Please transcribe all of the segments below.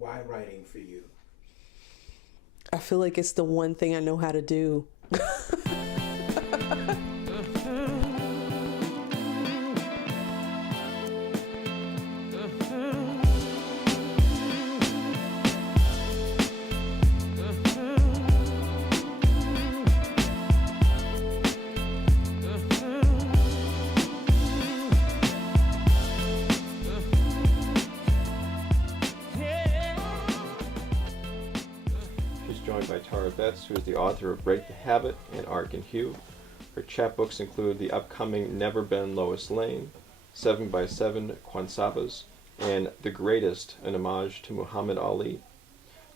Why writing for you? I feel like it's the one thing I know how to do. Joined by Tara Betts, who is the author of Break the Habit and Arc and Hue. Her chapbooks include the upcoming Never Been Lois Lane, 7x7 Kwansabas, and The Greatest, an homage to Muhammad Ali.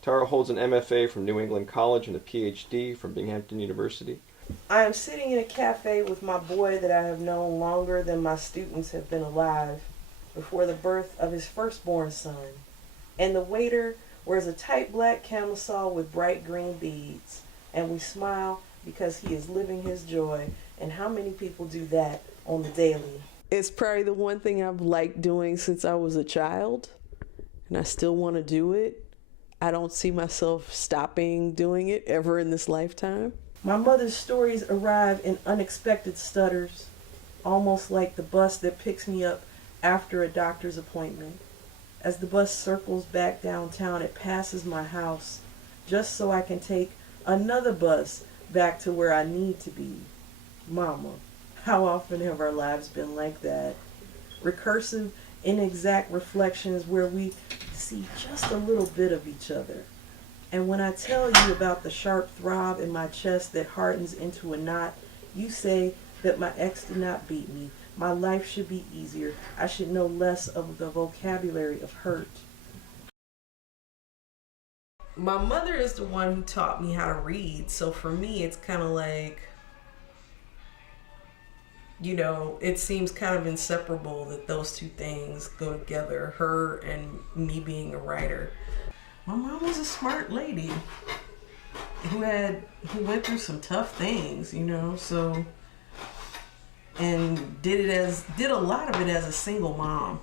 Tara holds an MFA from New England College and a PhD from Binghamton University. I am sitting in a cafe with my boy that I have known longer than my students have been alive, before the birth of his firstborn son, and the waiter wears a tight black camisole with bright green beads, and we smile because he is living his joy. And how many people do that on the daily? It's probably the one thing I've liked doing since I was a child, and I still want to do it. I don't see myself stopping doing it ever in this lifetime. My mother's stories arrive in unexpected stutters, almost like the bus that picks me up after a doctor's appointment. As the bus circles back downtown, it passes my house, just so I can take another bus back to where I need to be. Mama, how often have our lives been like that? Recursive, inexact reflections where we see just a little bit of each other. And when I tell you about the sharp throb in my chest that hardens into a knot, you say that my ex did not beat me. My life should be easier. I should know less of the vocabulary of hurt. My mother is the one who taught me how to read. So for me, it's kind of like, you know, it seems kind of inseparable that those two things go together, her and me being a writer. My mom was a smart lady who went through some tough things, you know, so... and did a lot of it as a single mom.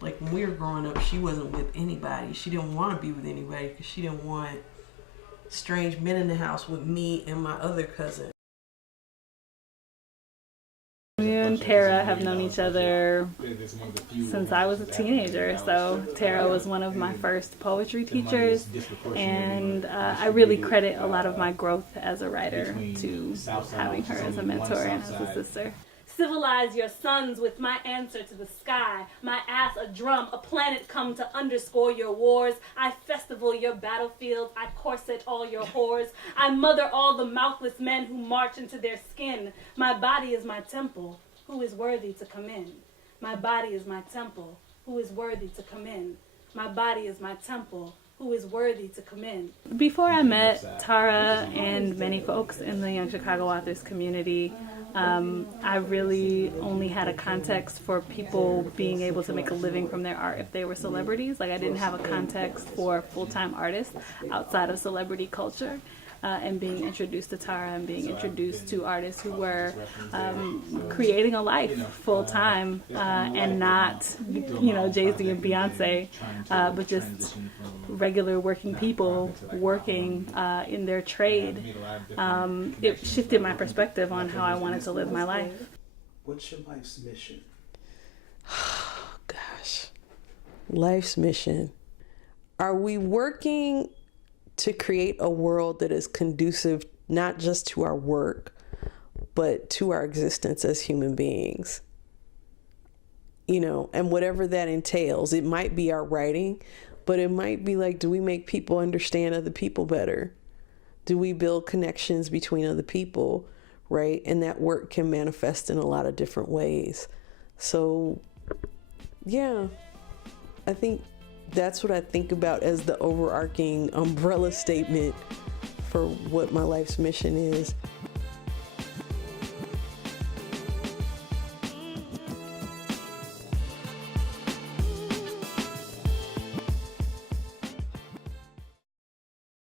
Like when we were growing up, she wasn't with anybody. She didn't want to be with anybody because she didn't want strange men in the house with me and my other cousin. Me and Tara have known each other since I was a teenager. So Tara was one of my first poetry teachers, and I really credit a lot of my growth as a writer to having her as a mentor and as a sister. Civilize your sons with my answer to the sky. My ass a drum, a planet come to underscore your wars. I festival your battlefields, I corset all your whores. I mother all the mouthless men who march into their skin. My body is my temple, who is worthy to come in? My body is my temple, who is worthy to come in? My body is my temple, who is worthy to come in. Before I met Tara and many folks in the Young Chicago Authors community, I really only had a context for people being able to make a living from their art if they were celebrities. Like I didn't have a context for full-time artists outside of celebrity culture. And being introduced to Tara and being introduced to artists who were creating a life full-time and not, you know, Jay-Z and Beyonce, but just regular working people working in their trade. It shifted my perspective on how I wanted to live my life. What's your life's mission? Oh, gosh. Life's mission. Are we working to create a world that is conducive not just to our work, but to our existence as human beings? You know, and whatever that entails, it might be our writing, but it might be like, do we make people understand other people better? Do we build connections between other people, right? And that work can manifest in a lot of different ways. So, yeah, I think that's what I think about as the overarching umbrella statement for what my life's mission is.